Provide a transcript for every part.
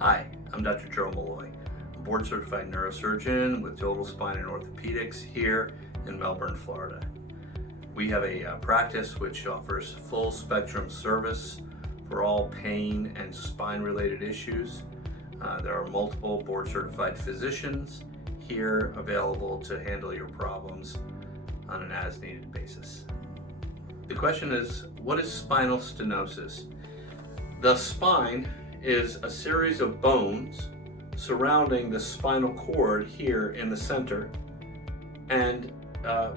Hi, I'm Dr. Joe Molloy, a board-certified neurosurgeon with Total Spine and Orthopedics here in Melbourne, Florida. We have a practice which offers full spectrum service for all pain and spine-related issues. There are multiple board-certified physicians here available to handle your problems on an as-needed basis. The question is, what is spinal stenosis? The spine is a series of bones surrounding the spinal cord here in the center and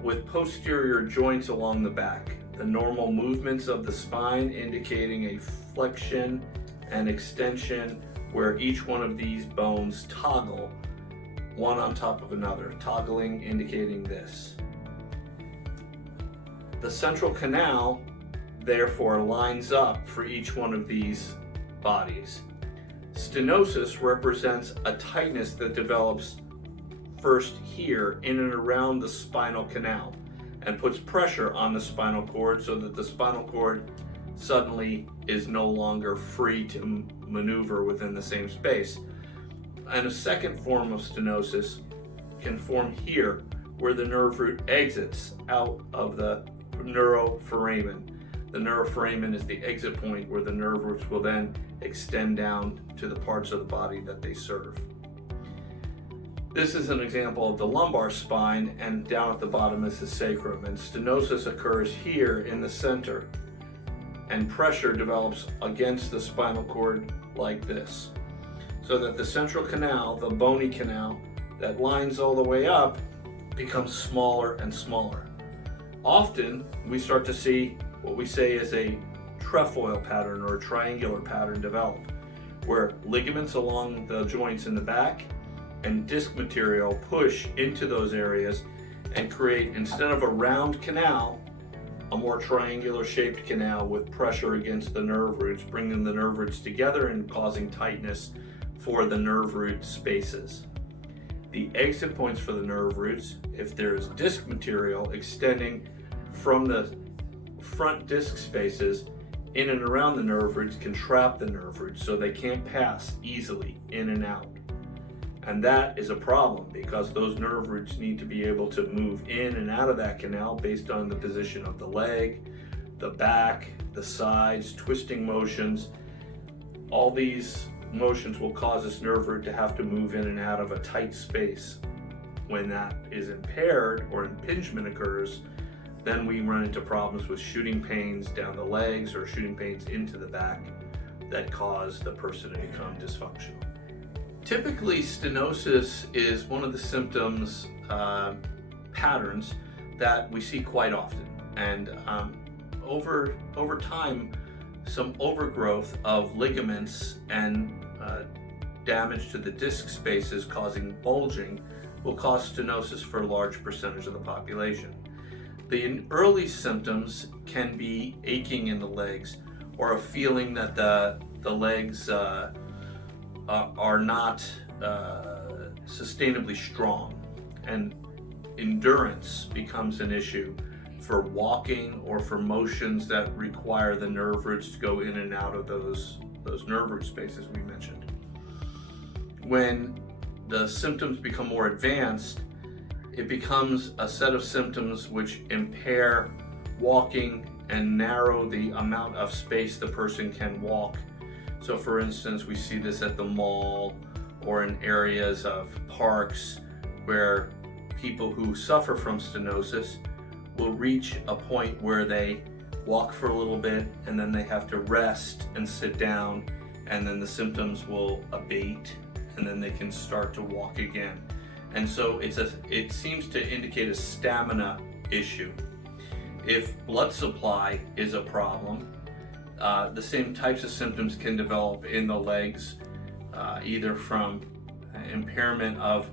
with posterior joints along the back. The normal movements of the spine indicating a flexion and extension where each one of these bones toggle one on top of another, toggling indicating this. The central canal therefore lines up for each one of these bodies. Stenosis represents a tightness that develops first here in and around the spinal canal and puts pressure on the spinal cord so that the spinal cord suddenly is no longer free to maneuver within the same space. And a second form of stenosis can form here where the nerve root exits out of the neuroforamen. The neuroforamen is the exit point where the nerve roots will then extend down to the parts of the body that they serve. This is an example of the lumbar spine, and down at the bottom is the sacrum. And stenosis occurs here in the center, and pressure develops against the spinal cord like this, so that the central canal, the bony canal that lines all the way up, becomes smaller and smaller. Often we start to see what we say is a trefoil pattern or a triangular pattern develop, where ligaments along the joints in the back and disc material push into those areas and create, instead of a round canal, a more triangular shaped canal with pressure against the nerve roots, bringing the nerve roots together and causing tightness for the nerve root spaces. The exit points for the nerve roots, if there's disc material extending from the front disc spaces in and around the nerve roots, can trap the nerve roots so they can't pass easily in and out. And that is a problem because those nerve roots need to be able to move in and out of that canal based on the position of the leg, the back, the sides, twisting motions. All these motions will cause this nerve root to have to move in and out of a tight space. When that is impaired or impingement occurs, then we run into problems with shooting pains down the legs or shooting pains into the back that cause the person to become dysfunctional. Typically, stenosis is one of the symptoms, patterns that we see quite often. And over time, some overgrowth of ligaments and damage to the disc spaces causing bulging will cause stenosis for a large percentage of the population. The early symptoms can be aching in the legs or a feeling that the legs are not sustainably strong, and endurance becomes an issue for walking or for motions that require the nerve roots to go in and out of those nerve root spaces we mentioned. When the symptoms become more advanced, it becomes a set of symptoms which impair walking and narrow the amount of space the person can walk. So for instance, we see this at the mall or in areas of parks where people who suffer from stenosis will reach a point where they walk for a little bit and then they have to rest and sit down, and then the symptoms will abate and then they can start to walk again. And so it seems to indicate a stamina issue. If blood supply is a problem, the same types of symptoms can develop in the legs, either from impairment of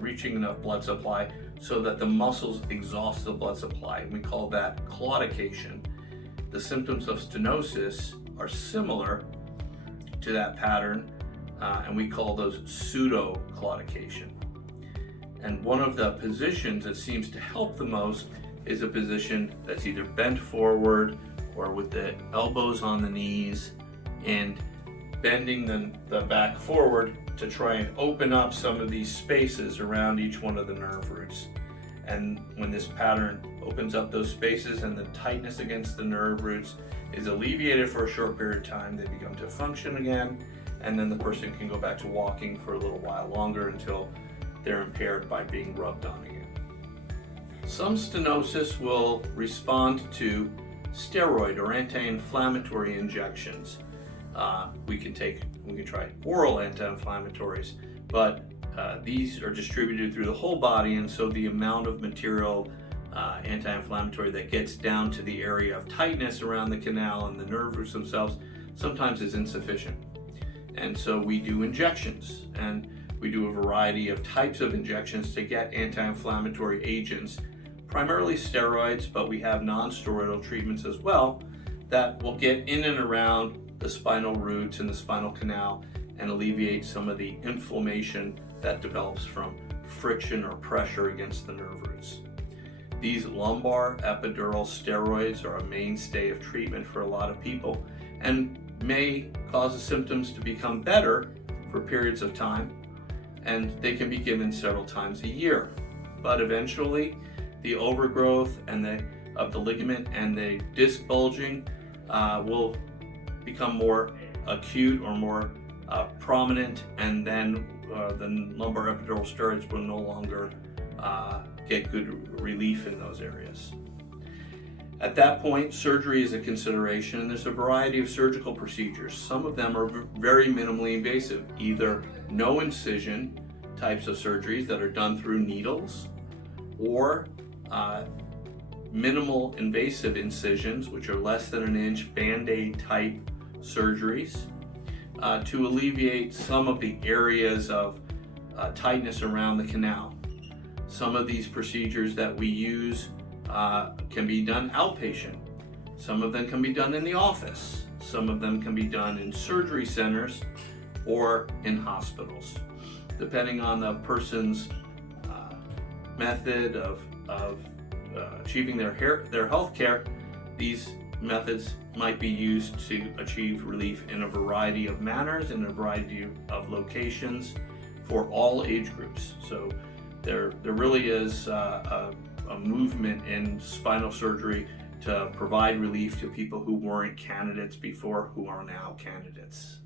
reaching enough blood supply so that the muscles exhaust the blood supply. We call that claudication. The symptoms of stenosis are similar to that pattern, and we call those pseudo-claudication. And one of the positions that seems to help the most is a position that's either bent forward or with the elbows on the knees and bending the back forward to try and open up some of these spaces around each one of the nerve roots. And when this pattern opens up those spaces and the tightness against the nerve roots is alleviated for a short period of time, they begin to function again, and then the person can go back to walking for a little while longer until they're impaired by being rubbed on again. Some stenosis will respond to steroid or anti-inflammatory injections. We can try oral anti-inflammatories, but these are distributed through the whole body, and so the amount of material anti-inflammatory that gets down to the area of tightness around the canal and the nerve roots themselves sometimes is insufficient. And so we do injections, and we do a variety of types of injections to get anti-inflammatory agents, primarily steroids, but we have non-steroidal treatments as well that will get in and around the spinal roots and the spinal canal and alleviate some of the inflammation that develops from friction or pressure against the nerve roots. These lumbar epidural steroids are a mainstay of treatment for a lot of people and may cause the symptoms to become better for periods of time, and they can be given several times a year. But eventually, the overgrowth of the ligament and the disc bulging will become more acute or more prominent, and then the lumbar epidural steroids will no longer get good relief in those areas. At that point, surgery is a consideration, and there's a variety of surgical procedures. Some of them are very minimally invasive, either no incision types of surgeries that are done through needles, or minimal invasive incisions, which are less than an inch, Band-Aid type surgeries, to alleviate some of the areas of tightness around the canal. Some of these procedures that we use can be done outpatient. Some of them can be done in the office. Some of them can be done in surgery centers or in hospitals. Depending on the person's method of achieving their health care, these methods might be used to achieve relief in a variety of manners, in a variety of locations for all age groups. So there really is a movement in spinal surgery to provide relief to people who weren't candidates before, who are now candidates.